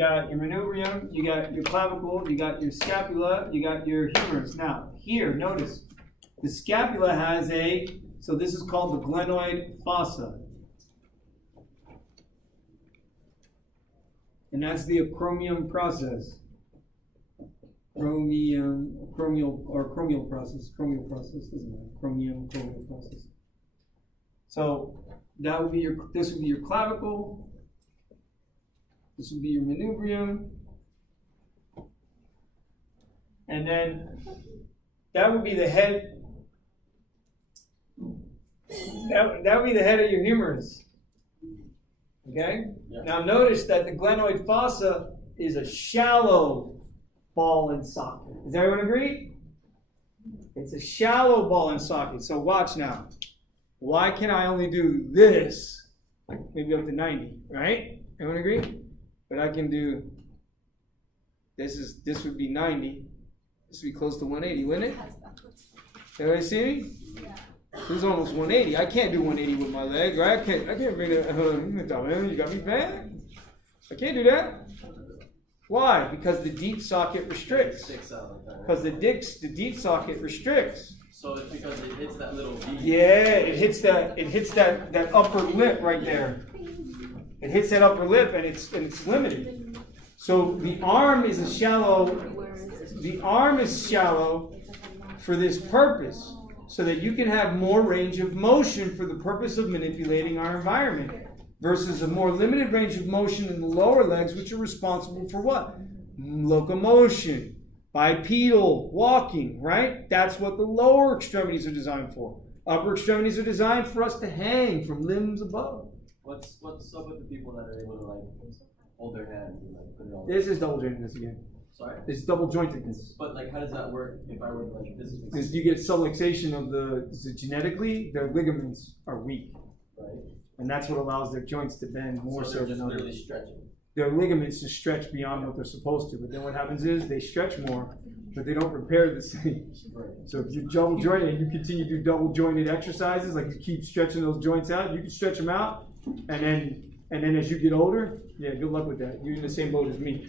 You got your manubrium, you got your clavicle, you got your scapula, you got your humerus. Now, here, notice, the scapula has so this is called the glenoid fossa. And that's the acromion process. Chromial process, doesn't matter. Chromial process. So that would be this would be your clavicle. This would be your manubrium. And then that would be the head. That would be the head of your humerus. Okay? Yeah. Now notice that the glenoid fossa is a shallow ball and socket. Does everyone agree? It's a shallow ball and socket. So watch now. Why can I only do this? Like maybe up to 90, right? Everyone agree? But I can do, this would be 90. This would be close to 180, wouldn't it? Everybody see me? Yeah. This is almost 180. I can't do 180 with my leg, right? I can't bring it. You got me bad? I can't do that. Why? Because the deep socket restricts. Because the deep socket restricts. So it's because it hits that little V. Yeah, it hits that upper lip right there. It hits that upper lip and it's limited. So the arm is shallow for this purpose, so that you can have more range of motion for the purpose of manipulating our environment, versus a more limited range of motion in the lower legs, which are responsible for what? Locomotion, bipedal walking, right? That's what the lower extremities are designed for. Upper extremities are designed for us to hang from limbs above. What's up with the people that are able to hold their hands and put it on? This is double jointedness again. Sorry? It's double jointedness. But how does that work if I were to physically? Because you get subluxation of genetically, their ligaments are weak. Right. And that's what allows their joints to bend more so than others. Literally stretching. Their ligaments just stretch beyond what they're supposed to. But then what happens is they stretch more, but they don't repair the same. Right. So if you double jointed and you continue to do double jointed exercises, like you keep stretching those joints out, you can stretch them out, and then as you get older, yeah, good luck with that. You're in the same boat as me.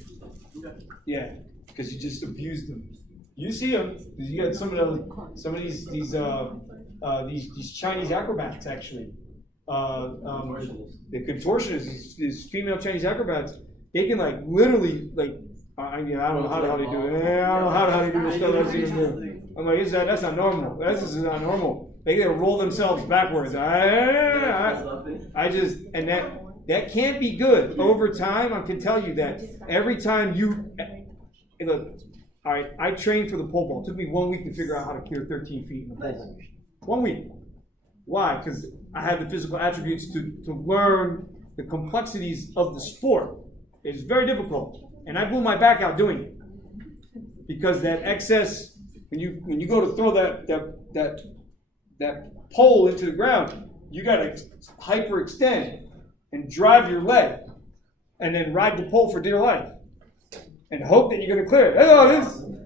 Yeah, because you just abused them. You see them. You got some of these Chinese acrobats actually. The contortionists, these female Chinese acrobats, they can literally I don't know how the hell they do it. I don't know how they do this stuff. I'm like, that's not normal. This is not normal. They gotta roll themselves backwards. That can't be good. Over time, I can tell you that every time look, all right, I trained for the pole vault. It took me 1 week to figure out how to clear 13 feet in the pole vault. 1 week. Why? Because I had the physical attributes to learn the complexities of the sport. It's very difficult. And I blew my back out doing it. Because that excess, when you go to throw that pole into the ground, you gotta hyperextend and drive your leg, and then ride the pole for dear life, and hope that you're going to clear it.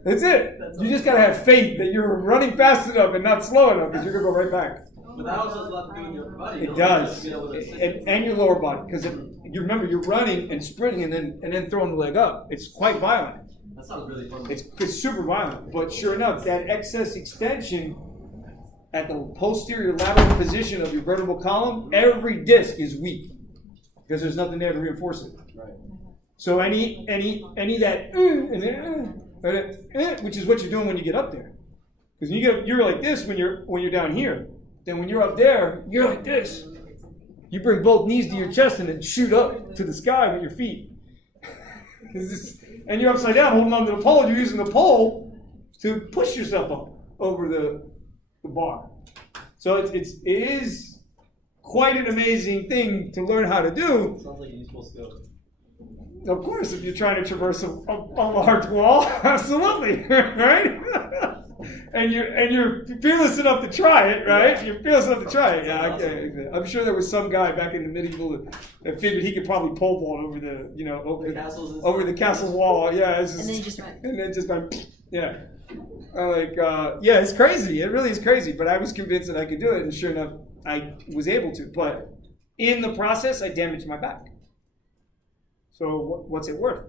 That's it. You just got to have faith that you're running fast enough and not slow enough, because you're going to go right back. But that also has a lot to do with your body. It does, and your lower body, because you remember you're running and sprinting and then throwing the leg up. It's quite violent. That sounds really fun. It's super violent, but sure enough, that excess extension at the posterior lateral position of your vertebral column, every disc is weak. Because there's nothing there to reinforce it. Right. So any that which is what you're doing when you get up there. Because you're like this when you're down here. Then when you're up there, you're like this. You bring both knees to your chest and then shoot up to the sky with your feet. And you're upside down holding onto the pole. You're using the pole to push yourself up over the bar. So it is quite an amazing thing to learn how to do. Sounds like a useful skill. Of course, if you're trying to traverse a large wall, absolutely, right? and you're fearless enough to try it, right? Yeah. You're fearless enough to try it. Yeah, I'm sure there was some guy back in the medieval that figured he could probably pole vault over over the castle wall. Yeah, and then just went. Yeah. Yeah, it's crazy. It really is crazy. But I was convinced that I could do it, and sure enough, I was able to. But in the process, I damaged my back. So what's it worth?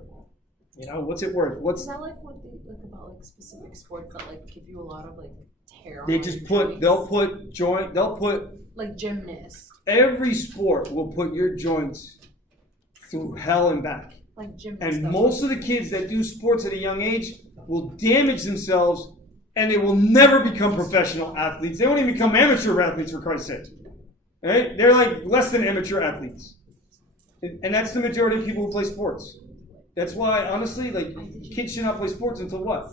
You know, what's it worth? Is that like what they like about like specific sports that like give you a lot of like tear? They on just your joints? they'll put like gymnasts. every sport will put your joints through hell and back. Like gymnasts. And most of the kids that do sports at a young age will damage themselves, and they will never become professional athletes. They won't even become amateur athletes, for Christ's sake. Right? They're like less than amateur athletes. And that's the majority of people who play sports. That's why, honestly, like, kids should not play sports until what?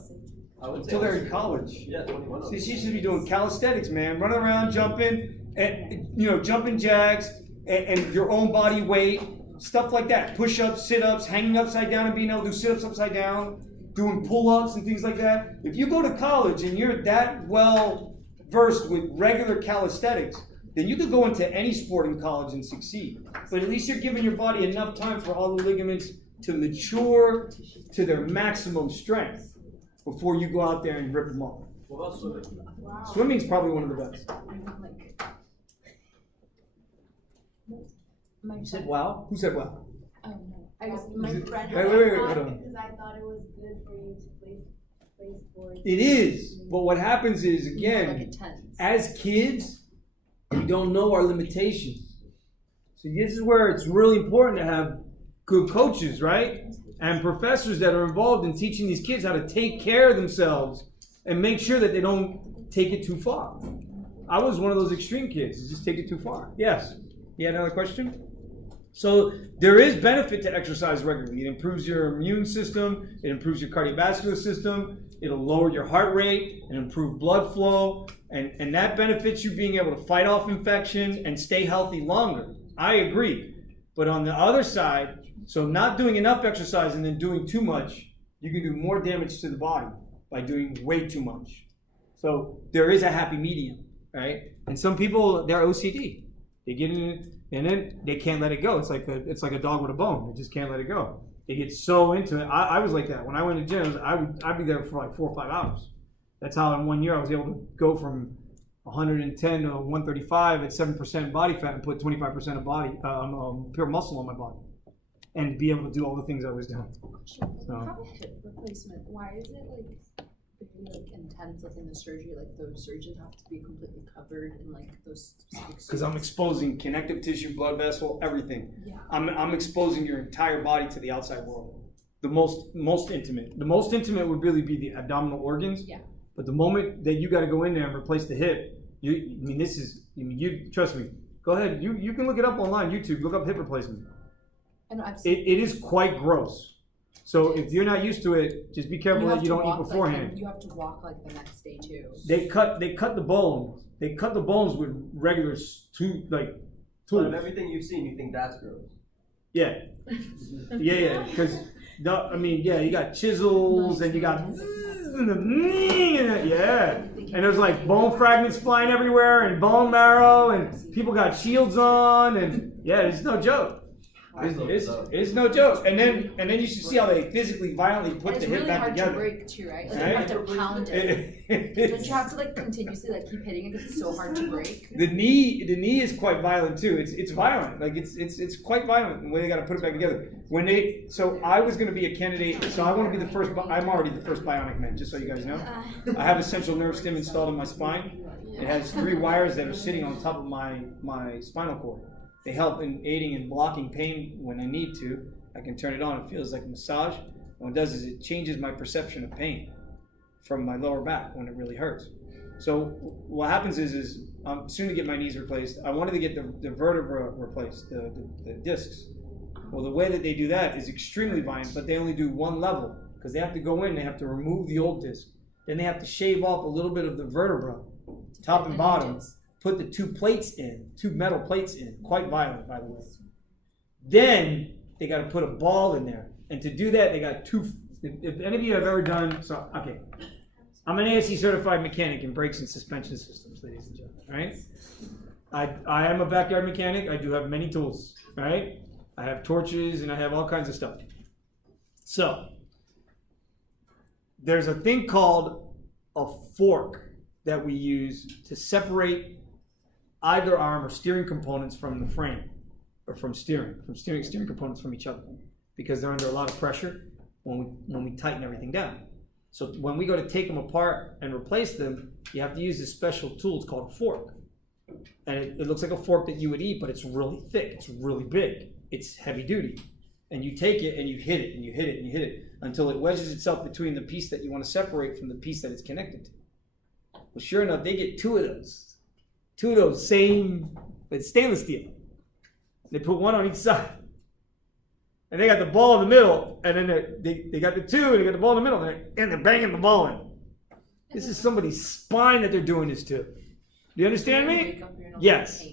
I would say Until they're in college. Yeah, 21. See, she should be doing calisthenics, man. Running around, jumping, and jumping jacks, and your own body weight, stuff like that. Push-ups, sit-ups, hanging upside down and being able to do sit-ups upside down, doing pull-ups and things like that. If you go to college and you're that well versed with regular calisthenics, then you could go into any sport in college and succeed. But at least you're giving your body enough time for all the ligaments to mature to their maximum strength before you go out there and rip them off. What about swimming? Wow. Swimming's probably one of the best. My You said friend- wow? Who said wow? Oh no. I was my Is it- friend. Wait, hold on. Because I thought it was good for you to play sports. It is, but what happens is, Like again, intense. as kids, we don't know our limitations. So this is where it's really important to have good coaches, right? And professors that are involved in teaching these kids how to take care of themselves and make sure that they don't take it too far. I was one of those extreme kids, just take it too far. Yes. You had another question? So there is benefit to exercise regularly. It improves your immune system, it improves your cardiovascular system, it'll lower your heart rate and improve blood flow, and that benefits you being able to fight off infection and stay healthy longer. I agree. But on the other side, so not doing enough exercise and then doing too much, you can do more damage to the body by doing way too much. So there is a happy medium, right? And some people, they're OCD. They get in it, and then they can't let it go. It's like a dog with a bone. They just can't let it go. They get so into it. I was like that. When I went to gyms, I'd be there for like 4 or 5 hours. That's how in 1 year I was able to go from 110 to 135 at 7% body fat and put 25% of body pure muscle on my body, and be able to do all the things I was doing. So. So. Have a hip replacement. Why is it like intense, like in the surgery, like those surgeons have to be completely covered in like those specific Because I'm exposing connective tissue, blood vessel, everything. Yeah. I'm exposing your entire body to the outside world. The most intimate. The most intimate would really be the abdominal organs. Yeah. But the moment that you got to go in there and replace the hip, you trust me. Go ahead. You can look it up online, YouTube. Look up hip replacement. And I've seen It is quite gross. So if you're not used to it, just be careful that you don't eat beforehand. Like, you have to walk like the next day too. They cut the bones. They cut the bones with regular tools. Out of everything you've seen, you think that's gross? Yeah. Yeah. Because you got chisels and you got yeah. And there's like bone fragments flying everywhere and bone marrow and people got shields on and yeah, it's no joke. It's no joke. And then you should see how they physically violently put and the hip back together. It's really hard to break too, right? Like Right? you have to pound it. Don't you have to like continuously like keep hitting it because it's so hard to break? The knee is quite violent too. It's violent. Like it's quite violent the way they got to put it back together. So I was going to be a candidate. So I want to be the first. I'm already the first bionic man. Just so you guys know, I have a central nerve stim installed in my spine. It has 3 wires that are sitting on top of my spinal cord. They help in aiding and blocking pain when I need to. I can turn it on. It feels like a massage. And what it does is it changes my perception of pain from my lower back when it really hurts. So what happens is I'm soon to get my knees replaced. I wanted to get the vertebra replaced, the discs. Well, the way that they do that is extremely violent, but they only do one level because they have to go in, they have to remove the old disc. Then they have to shave off a little bit of the vertebra, top and bottom, put the 2 metal plates in, quite violent, by the way. Then they got to put a ball in there. And to do that, they got 2, if any of you have ever done, okay. I'm an ASE certified mechanic in brakes and suspension systems, ladies and gentlemen, right? I am a backyard mechanic. I do have many tools, right? I have torches and I have all kinds of stuff. So, there's a thing called a fork that we use to separate either arm or steering components from the frame, or from steering components from each other. because they're under a lot of pressure when we tighten everything down. So when we go to take them apart and replace them, you have to use this special tool. It's called a fork. And it looks like a fork that you would eat, but it's really thick. It's really big. It's heavy duty. And you take it and you hit it and you hit it and you hit it until it wedges itself between the piece that you want to separate from the piece that it's connected to. Well, sure enough, they get two of those same, but stainless steel. They put one on each side. And they got the ball in the middle, and then they got the two, and they got the ball in the middle, and they're banging the ball in. This is somebody's spine that they're doing this to. Do you understand me? Yes.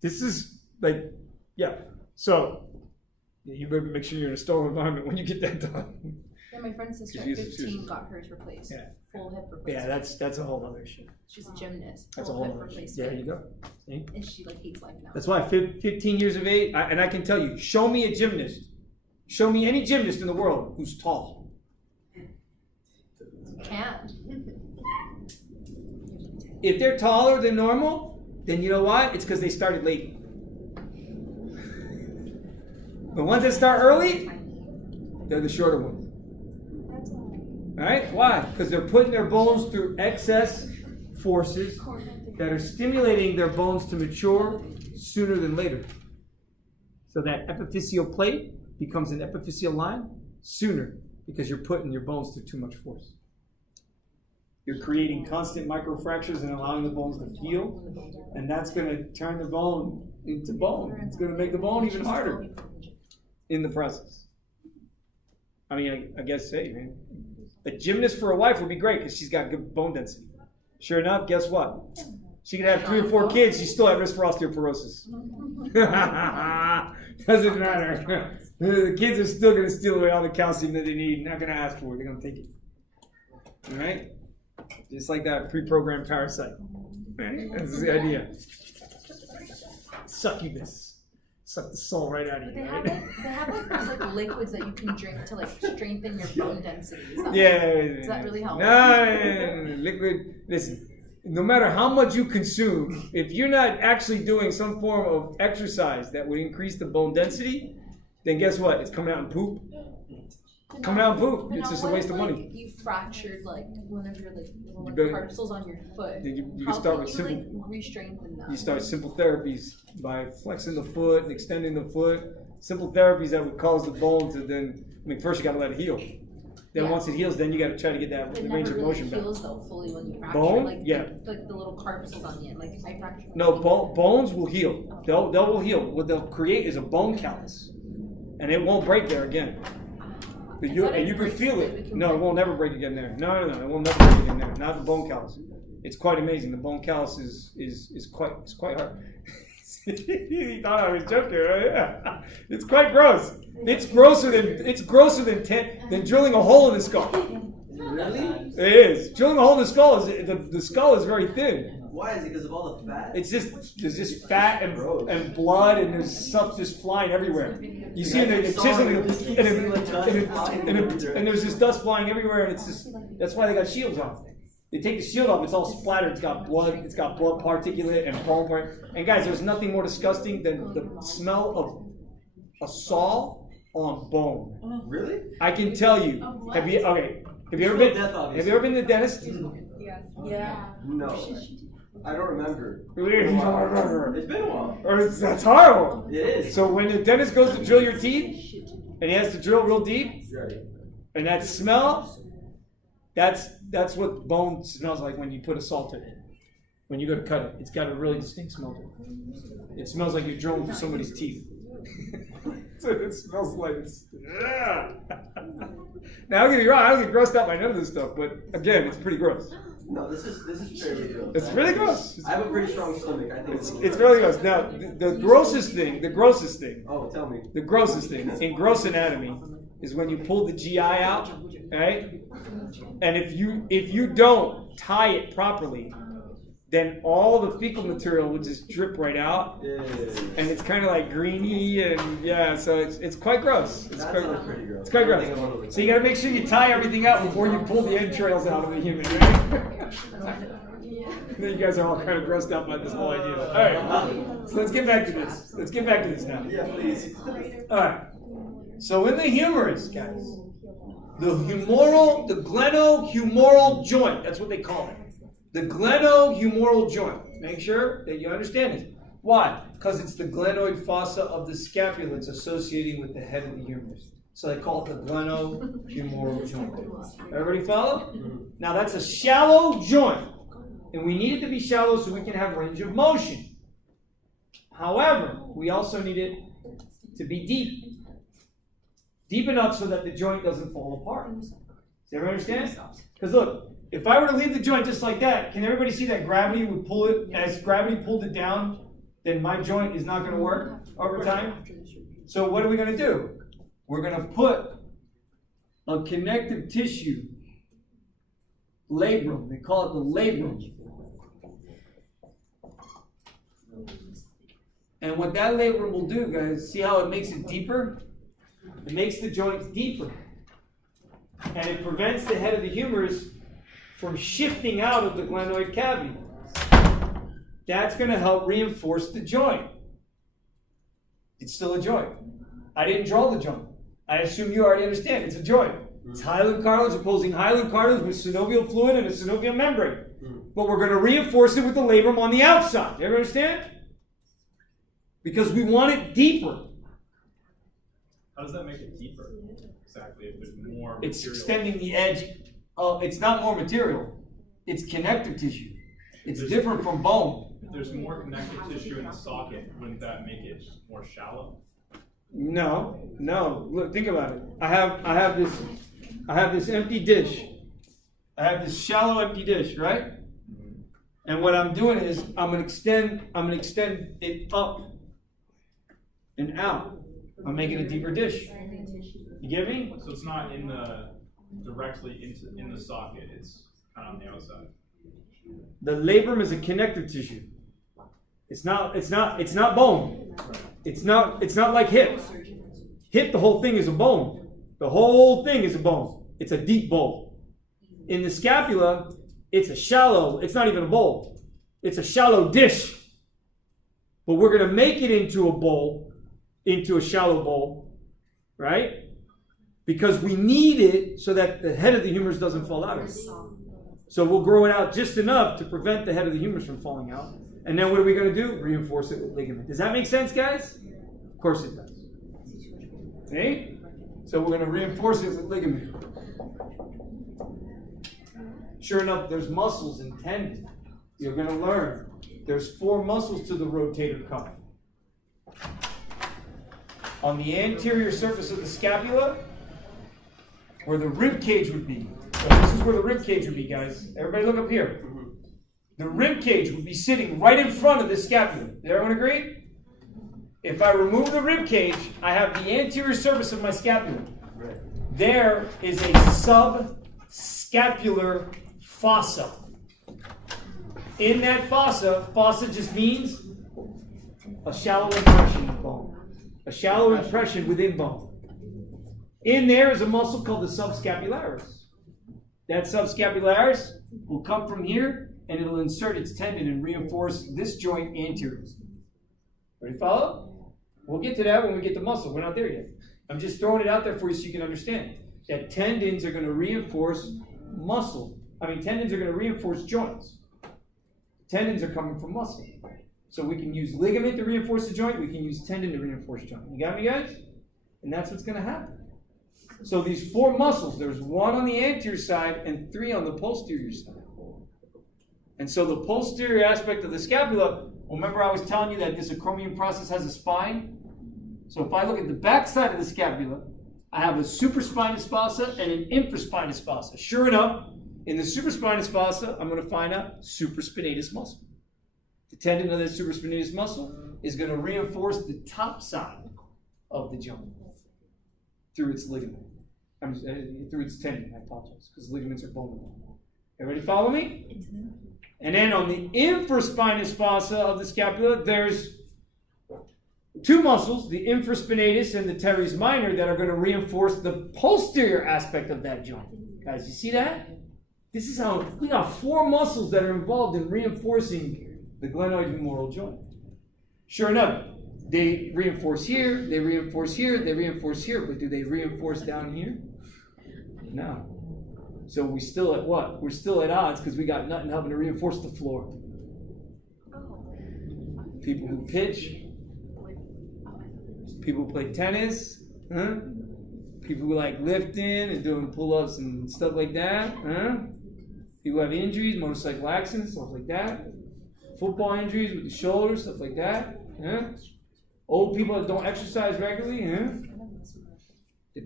This is like, yeah. So, you better make sure you're in a sterile environment when you get that done. Yeah, my friend's sister at 15 got hers replaced. Yeah. Full hip replacement. Yeah, that's a whole other issue. She's a gymnast. That's a full whole hip other issue. replacement. There you go. See? And she like hates life now. That's why 15 years of age, and I can tell you, show me a gymnast. Show me any gymnast in the world who's tall. Can't. If they're taller than normal, then you know why? It's because they started late. The ones that start early, they're the shorter ones. All right? Why? Because they're putting their bones through excess forces that are stimulating their bones to mature sooner than later. So that epiphyseal plate becomes an epiphyseal line sooner because you're putting your bones through too much force. You're creating constant microfractures and allowing the bones to heal, and that's going to turn the bone into bone. It's going to make the bone even harder in the process. I mean, I guess, hey, man, a gymnast for a wife would be great because she's got good bone density. Sure enough, guess what? She can have 3 or 4 kids, she's still at risk for osteoporosis. Doesn't matter. The kids are still going to steal away all the calcium that they need. Not going to ask for it. They're going to take it. All right? Just like that pre-programmed parasite. Right? That's the idea. Succubus. Suck the soul right out of you. They right? have those like liquids that you can drink to like strengthen your bone density. Is that does that really help? No, liquid. Listen, no matter how much you consume, if you're not actually doing some form of exercise that would increase the bone density, then guess what? It's coming out in poop. Coming out in poop. But It's now just a what waste if, of like, money. you fractured like one of your like better- carpsals on your foot. Then you How can start can with you simple. like re-strengthen that? You start simple therapies by flexing the foot and extending the foot. Simple therapies that would cause the bone to then. I mean, first you got to let it heal. Then Yeah. once it heals, then you got to try to get that It range never of really motion back. heals though fully when you fracture. Bone? Like, Yeah. like the little carpsals on the end. Like I fractured. No, bones will heal. They will heal. What they'll create is a bone callus, and it won't break there again. And you can feel it. No, it won't never break again there. No, it will never break again there. Not the bone callus. It's quite amazing. The bone callus is quite hard. He thought I was joking, right? Yeah. It's quite gross. It's grosser than drilling a hole in the skull. Really? It is. Drilling a hole in the skull the skull is very thin. Why? Is it because of all the fat? It's just there's just fat and blood and there's stuff just flying everywhere. You see the chiseling and there's just dust flying everywhere and it's just that's why they got shields on. They take the shield off, it's all splattered, it's got blood particulate and bone part. And guys, there's nothing more disgusting than the smell of a saw on bone. Really? I can tell you. Have you ever been to the dentist? Yeah. No. I don't remember. Or It's been a while. that's horrible. It is. So when the dentist goes to drill your teeth, and he has to drill real deep, Right. and that smell, that's what bone smells like when you put a salt in it. When you go to cut it, it's got a really distinct smell to it. It smells like you're drilling through somebody's teeth. So it smells like it's. Yeah. Now, don't get me wrong, I don't get grossed out by none of this stuff, but again, it's pretty gross. No, this is fairly gross. It's really gross. I have a pretty strong stomach. I think It's really gross. Now, the grossest thing. Oh, tell me. The grossest thing in gross anatomy is when you pull the GI out, right? And if you don't tie it properly, then all the fecal material would just drip right out, Yeah. and it's kind of like greeny, and yeah, so it's quite gross. It's That quite sounds gross. pretty gross. It's quite I don't think I wanna gross. look So you gotta make sure you tie everything out before you pull the entrails out of the human, right? You guys are all kind of grossed out by this whole idea. All right, so let's get back to this. Let's get back to this now. Yeah, please. All right. So in the humerus, guys, the glenohumeral joint, that's what they call it. The glenohumeral joint. Make sure that you understand this. Why? Because it's the glenoid fossa of the scapula that's associating with the head of the humerus. So they call it the glenohumeral joint. Everybody follow? Now that's a shallow joint. And we need it to be shallow so we can have range of motion. However, we also need it to be deep. Deep enough so that the joint doesn't fall apart. Does everyone understand? Because look, if I were to leave the joint just like that, can everybody see that gravity would pull it? As gravity pulled it down, then my joint is not going to work over time. So what are we going to do? We're going to put a connective tissue labrum. They call it the labrum. And what that labrum will do, guys, see how it makes it deeper? It makes the joints deeper. And it prevents the head of the humerus from shifting out of the glenoid cavity. That's going to help reinforce the joint. It's still a joint. I didn't draw the joint. I assume you already understand. It's a joint. It's hyaline cartilage opposing hyaline cartilage with synovial fluid and a synovial membrane. But we're going to reinforce it with the labrum on the outside. You understand? Because we want it deeper. How does that make it deeper? Exactly, if there's more material. It's extending the edge. It's not more material. It's connective tissue. It's different from bone. If there's more connective tissue in the socket, wouldn't that make it more shallow? No. Look, think about it. I have this empty dish. I have this shallow empty dish, right? And what I'm doing is I'm gonna extend it up and out. I'm making a deeper dish. You get me? So it's not directly in the socket, it's kind of on the outside. The labrum is a connective tissue. It's not bone. It's not like hip. Hip, the whole thing is a bone. The whole thing is a bone. It's a deep bowl. In the scapula, it's not even a bowl. It's a shallow dish. But we're going to make it into a shallow bowl, right? Because we need it so that the head of the humerus doesn't fall out of it. So we'll grow it out just enough to prevent the head of the humerus from falling out. And then what are we going to do? Reinforce it with ligament. Does that make sense, guys? Of course it does. See? So we're going to reinforce it with ligament. Sure enough, there's muscles and tendons. You're going to learn. There's 4 muscles to the rotator cuff. On the anterior surface of the scapula, where the rib cage would be. So this is where the rib cage would be, guys. Everybody look up here. The rib cage would be sitting right in front of the scapula. Does everyone agree? If I remove the rib cage, I have the anterior surface of my scapula. There is a subscapular fossa. In that fossa just means a shallow impression of bone. A shallow impression within bone. In there is a muscle called the subscapularis. That subscapularis will come from here and it'll insert its tendon and reinforce this joint anteriorly. Ready to follow? We'll get to that when we get to muscle. We're not there yet. I'm just throwing it out there for you so you can understand that tendons are going to reinforce tendons are going to reinforce joints. Tendons are coming from muscle. So we can use ligament to reinforce the joint. We can use tendon to reinforce the joint. You got me, guys? And that's what's going to happen. So these 4 muscles, there's 1 on the anterior side and 3 on the posterior side. And so the posterior aspect of the scapula, remember I was telling you that this acromion process has a spine? So if I look at the back side of the scapula, I have a supraspinous fossa and an infraspinous fossa. Sure enough, in the supraspinous fossa, I'm going to find a supraspinatus muscle. The tendon of the supraspinatus muscle is going to reinforce the top side of the joint through its ligament. Through its tendon, I apologize, because ligaments are bone. Everybody follow me? And then on the infraspinous fossa of the scapula, there's 2 muscles, the infraspinatus and the teres minor, that are going to reinforce the posterior aspect of that joint. Guys, you see that? This is how we got 4 muscles that are involved in reinforcing the glenohumeral joint. Sure enough, They reinforce here, they reinforce here, they reinforce here, but do they reinforce down here? No. So we still at what? We're still at odds because we got nothing helping to reinforce the floor. People who pitch, people who play tennis, huh? People who like lifting and doing pull-ups and stuff like that, huh? People who have injuries, motorcycle accidents, stuff like that. Football injuries with the shoulder, stuff like that, huh? Old people that don't exercise regularly, huh? The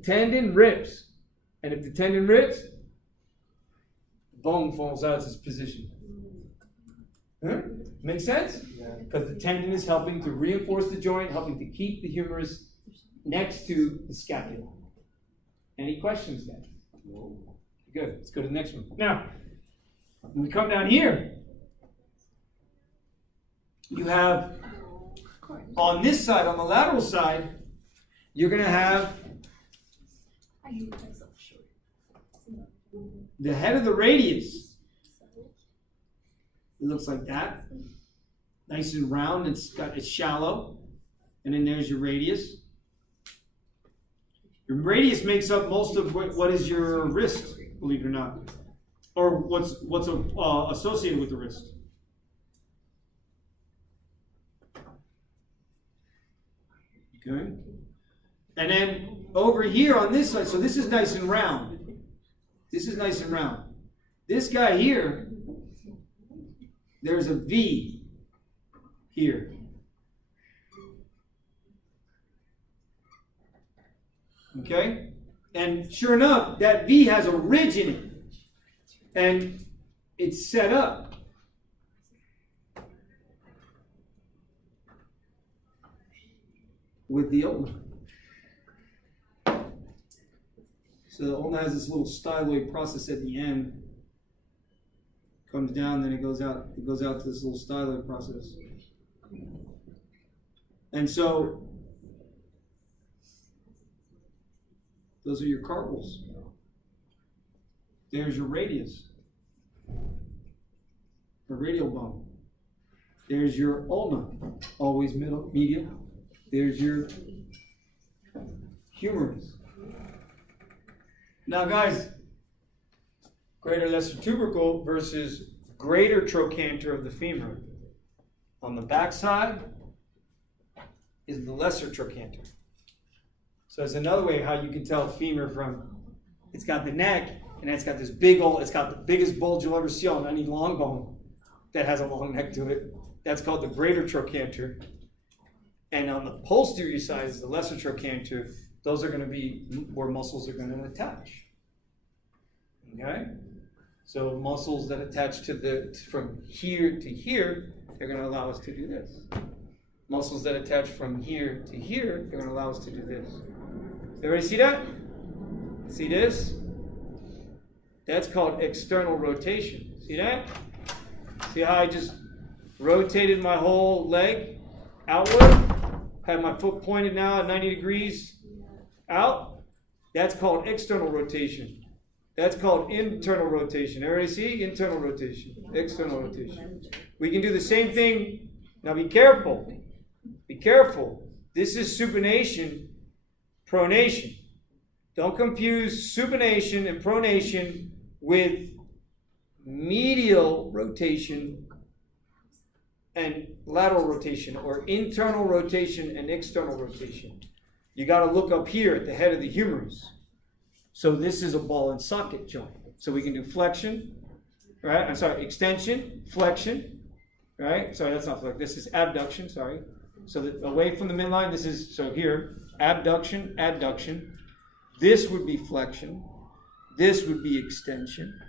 tendon rips. And if the tendon rips, the bone falls out of its position. Huh? Make sense? Because the tendon is helping to reinforce the joint, helping to keep the humerus next to the scapula. Any questions, guys? Good. Let's go to the next one. Now, when we come down here, you have on this side, on the lateral side, you're going to have the head of the radius. It looks like that. Nice and round. It's shallow. And then there's your radius. Your radius makes up most of what is your wrist, believe it or not. Or what's associated with the wrist. Okay. And then over here on this side, so this is nice and round. This is nice and round. This guy here, there's a V here. Okay? And sure enough, that V has a ridge in it. And it's set up. With the ulna. So the ulna has this little styloid process at the end. Comes down, then it goes out to this little styloid process. And so those are your carpals. There's your radius, or radial bone. There's your ulna, always medial. There's your humerus. Now, guys, greater lesser tubercle versus greater trochanter of the femur. On the back side is the lesser trochanter. So it's another way how you can tell femur from, it's got the neck, and it's got this big old, it's got the biggest bulge you'll ever see on any long bone that has a long neck to it. That's called the greater trochanter. And on the posterior side is the lesser trochanter. Those are going to be where muscles are going to attach. Okay? So muscles that attach to from here to here, they're going to allow us to do this. Muscles that attach from here to here, they're going to allow us to do this. Everybody see that? See this? That's called external rotation. See that? See how I just rotated my whole leg outward? Have my foot pointed now at 90 degrees out? That's called external rotation. That's called internal rotation. Everybody see? Internal rotation. External rotation. We can do the same thing. Now be careful. Be careful. This is supination, pronation. Don't confuse supination and pronation with medial rotation and lateral rotation, or internal rotation and external rotation. You got to look up here at the head of the humerus. So this is a ball and socket joint. So we can do flexion, right? I'm sorry, extension, flexion, right? Sorry, that's not flexion. This is abduction, sorry. So that away from the midline, this is, so here, abduction, adduction. This would be flexion. This would be extension,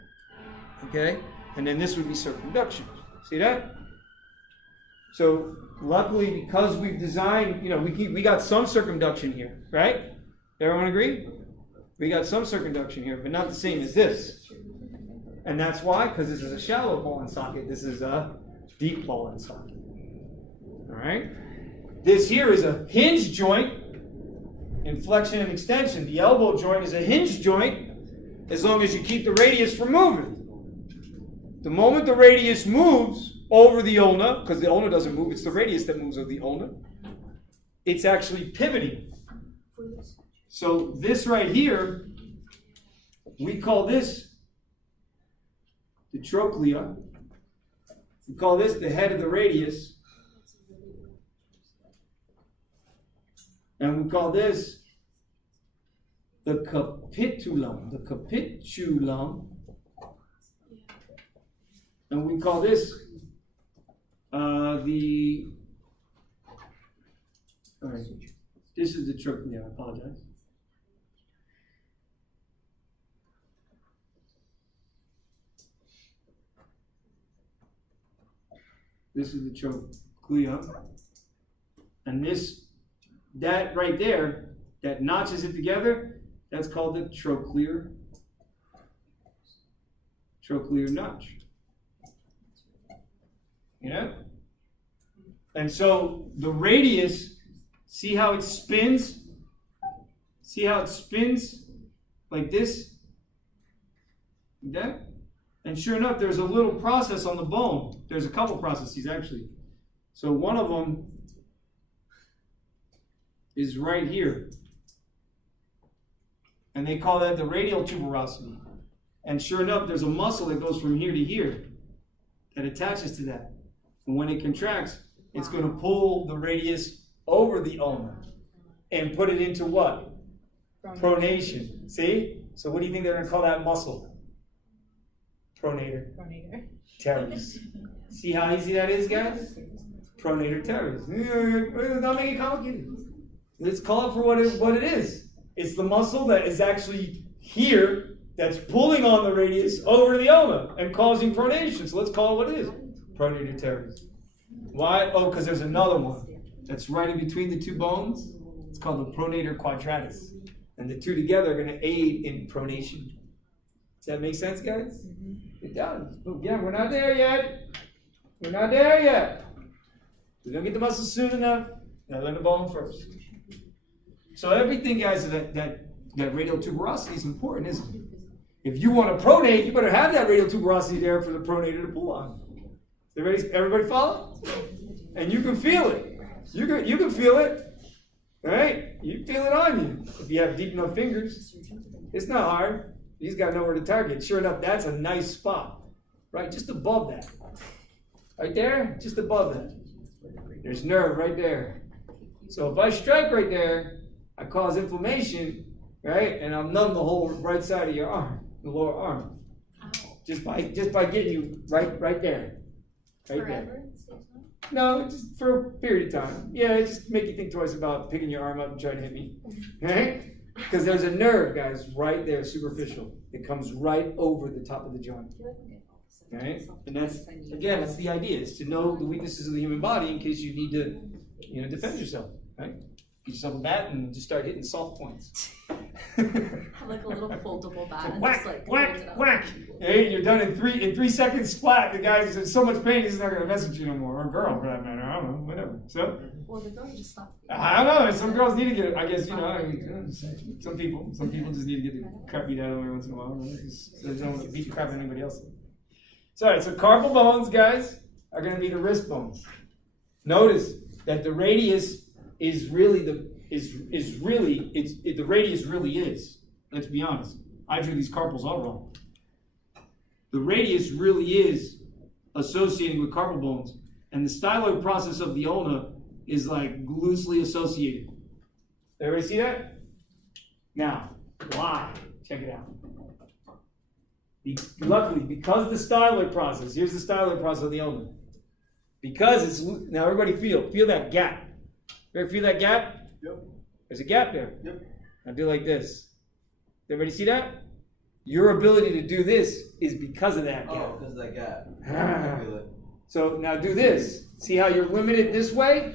okay? And then this would be circumduction. See that? So luckily, because we've designed, we got some circumduction here, right? Everyone agree? We got some circumduction here, but not the same as this. And that's why, because this is a shallow ball and socket. This is a deep ball and socket. All right? This here is a hinge joint in flexion and extension. The elbow joint is a hinge joint as long as you keep the radius from moving. The moment the radius moves, over the ulna, because the ulna doesn't move, it's the radius that moves over the ulna. It's actually pivoting. So this right here, we call this the trochlea. We call this the head of the radius. And we call this the capitulum. The capitulum. And we call this all right, this is the trochlea, I apologize. This is the trochlea. And that right there, that notches it together, that's called the trochlear notch. You know? And so the radius, see how it spins? See how it spins like this? Like that? And sure enough, there's a little process on the bone. There's a couple processes actually. So one of them is right here. And they call that the radial tuberosity. And sure enough, there's a muscle that goes from here to here that attaches to that. And when it contracts, it's going to pull the radius over the ulna and put it into what? Pronation. See? So what do you think they're going to call that muscle? Pronator. Teres. See how easy that is, guys? Pronator teres. Let's not make it complicated. Let's call it for what it is. It's the muscle that is actually here that's pulling on the radius over the ulna and causing pronation. So let's call it what it is. Pronator teres. Why? Oh, because there's another one that's right in between the two bones. It's called the pronator quadratus. And the two together are going to aid in pronation. Does that make sense, guys? It does. But again, we're not there yet. We're not there yet. We don't get the muscle soon enough. Gotta learn the bone first. So everything, guys, that radial tuberosity is important, isn't it? If you want to pronate, you better have that radial tuberosity there for the pronator to pull on. Everybody follow? And you can feel it. You can feel it. All right? You feel it on you. If you have deep enough fingers. It's not hard. You just got to know where to target. Sure enough, that's a nice spot. Right? Just above that. Right there? Just above that. There's nerve right there. So if I strike right there, I cause inflammation, right? And I'll numb the whole right side of your arm, the lower arm. Just by getting you right there. Right Forever? there. No, just for a period of time. Yeah, just make you think twice about picking your arm up and trying to hit me. Right? Because there's a nerve, guys, right there, superficial. It comes right over the top of the joint. Right? And that's the idea, is to know the weaknesses of the human body in case you need to, defend yourself. Right? Get yourself a bat and just start hitting soft points. Have like a little foldable bat. And Whack, just, like, whack, hold it up. whack. Hey, you're done in 3 seconds flat. The guy's in so much pain, he's not going to mess with you no more. Or a girl, for that matter. I don't know, whatever. So, Well, the girl just stopped. I don't know. Some girls need to get it. I guess, some people just need to get the crap beat out of them every once in a while. Right? So they don't want to beat the crap out of anybody else. So, all right, so carpal bones, guys, are going to be the wrist bones. Notice that the radius is really the radius really is. Let's be honest. I drew these carpals all wrong. The radius really is associating with carpal bones, and the styloid process of the ulna is like loosely associated. Everybody see that? Now, why? Check it out. Luckily, because the styloid process, here's the styloid process of the ulna. Because it's, now everybody feel that gap. You ever feel that gap? Yep. There's a gap there. Yep. Now do like this. Everybody see that? Your ability to do this is because of that gap. Oh, because of that gap. Ah. I feel it. So now do this. See how you're limited this way?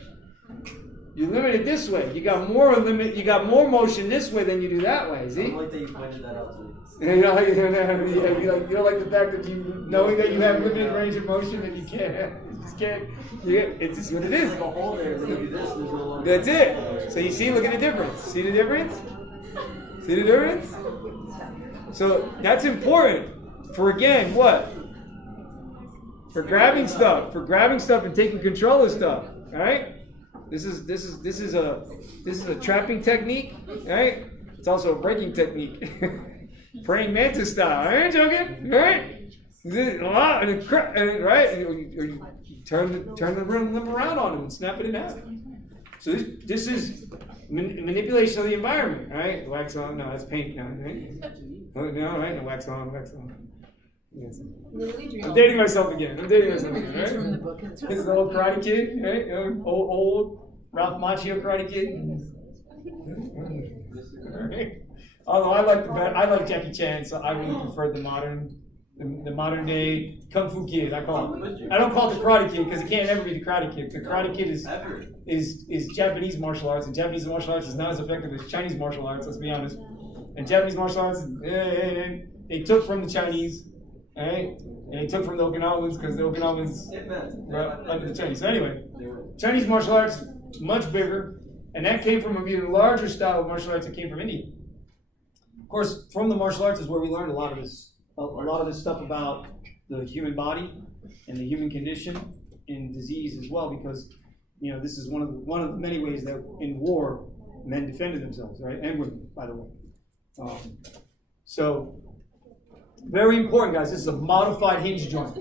You're limited this way. You got more motion this way than you do that way. I See? don't like that you pointed that out to me. You don't like the fact that you knowing that you have limited range of motion and you just can't. It's just what it is. There's a hole there. It's gonna be this. There's no longer. That's it. So you see, look at the difference. See the difference? See the difference? So that's important for, again, what? For grabbing stuff and taking control of stuff, right? This is a trapping technique, right? It's also a breaking technique. Praying mantis style. I ain't joking, right? Right? And you turn the limb around on him and snap it in half. So this is manipulation of the environment, right? Wax on, no, that's paint now, right? No, right? No, wax on. Yes. I'm dating myself again, right? This is the old Karate Kid, right? Old Ralph Macchio Karate Kid. Right. Although I like Jackie Chan, so I really prefer the modern day Kung Fu Kid. I don't call it the Karate Kid because it can't ever be the Karate Kid. The Karate Kid is Japanese martial arts, and Japanese martial arts is not as effective as Chinese martial arts. Let's be honest. And Japanese martial arts, they took from the Chinese, right? And they took from the Okinawans because the Okinawans were under the Chinese. So anyway, Chinese martial arts much bigger, and that came from a even larger style of martial arts that came from India. Of course, from the martial arts is where we learned a lot of this stuff about the human body and the human condition and disease as well, because this is one of the many ways that in war men defended themselves, right? And women, by the way. So very important, guys. This is a modified hinge joint.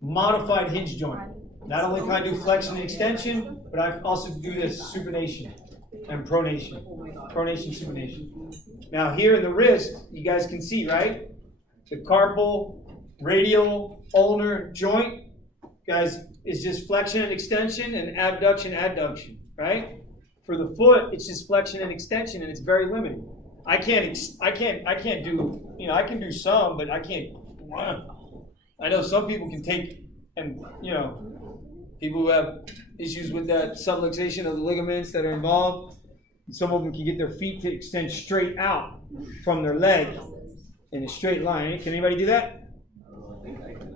Modified hinge joint. Not only can I do flexion and extension, but I also do this supination and pronation. Pronation, supination. Now here in the wrist, you guys can see, right? The carpal, radial, ulnar joint, guys, is just flexion and extension and abduction, adduction, right? For the foot, it's just flexion and extension, and it's very limited. I can't do, I can do some, but I can't. I know some people can take, and people who have issues with that subluxation of the ligaments that are involved. Some of them can get their feet to extend straight out from their leg in a straight line. Can anybody do that?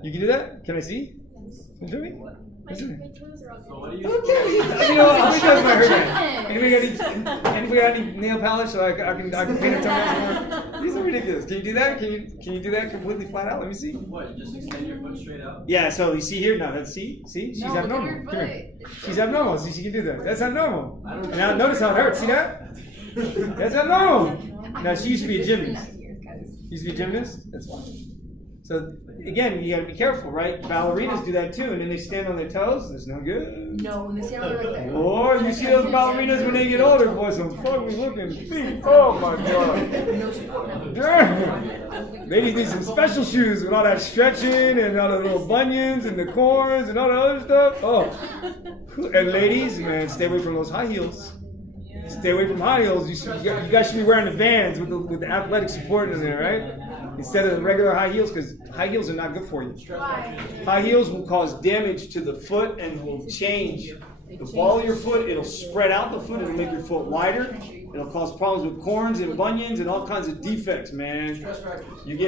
You can do that? Can I see? Can you do me? So what do you? Okay. How many times have I heard that? Anybody got any nail polish so I can paint a toenails more? These are ridiculous. Can you do that? Can you do that completely flat out? Let me see. What? Just extend your foot straight out? Yeah. So you see here now. Let's see. She's abnormal. Come here. She's abnormal. See, she can do that. That's abnormal. Now notice how it hurts. See that? That's abnormal. Now she used to be a gymnast. That's fine. So again, you got to be careful, right? Ballerinas do that too, and then they stand on their toes. That's no good. No, when they stand on their legs. Or you see those ballerinas when they get older, boy, some funny looking feet. Oh my God. Ladies need some special shoes with all that stretching and all the little bunions and the corns and all the other stuff. Oh, and ladies, man, stay away from those high heels. Stay away from high heels. You guys should be wearing the Vans with the athletic support in there, right? Instead of the regular high heels, because high heels are not good for you. High heels will cause damage to the foot and will change the ball of your foot. It'll spread out the foot. It'll make your foot wider. It'll cause problems with corns and bunions and all kinds of defects, man. You'll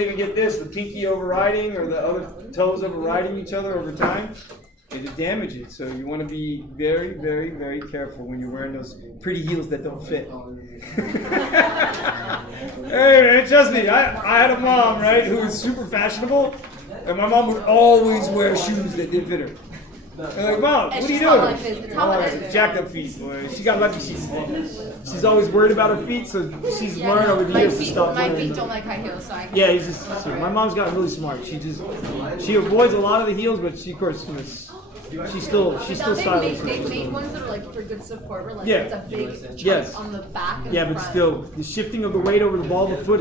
even get this, the pinky overriding or the other toes overriding each other over time. It'll damage it. So you want to be very, very, very careful when you're wearing those pretty heels that don't fit. Hey man, trust me, I had a mom, right, who was super fashionable, and my mom would always wear shoes that didn't fit her. I'm like, Mom, what are you doing? Oh, jacked up feet. Boy. She got lucky. She's always worried about her feet, so she's learned over the years to stop wearing them. My feet don't like high heels, so I can't. Yeah, it's just my mom's gotten really smart. She avoids a lot of the heels, but she, of course, she's still stylish. They make ones that are like for good support, where like Yeah. it's a big chunk Yes. on the back and Yeah, the but front. still, the shifting of the weight over the ball of the foot is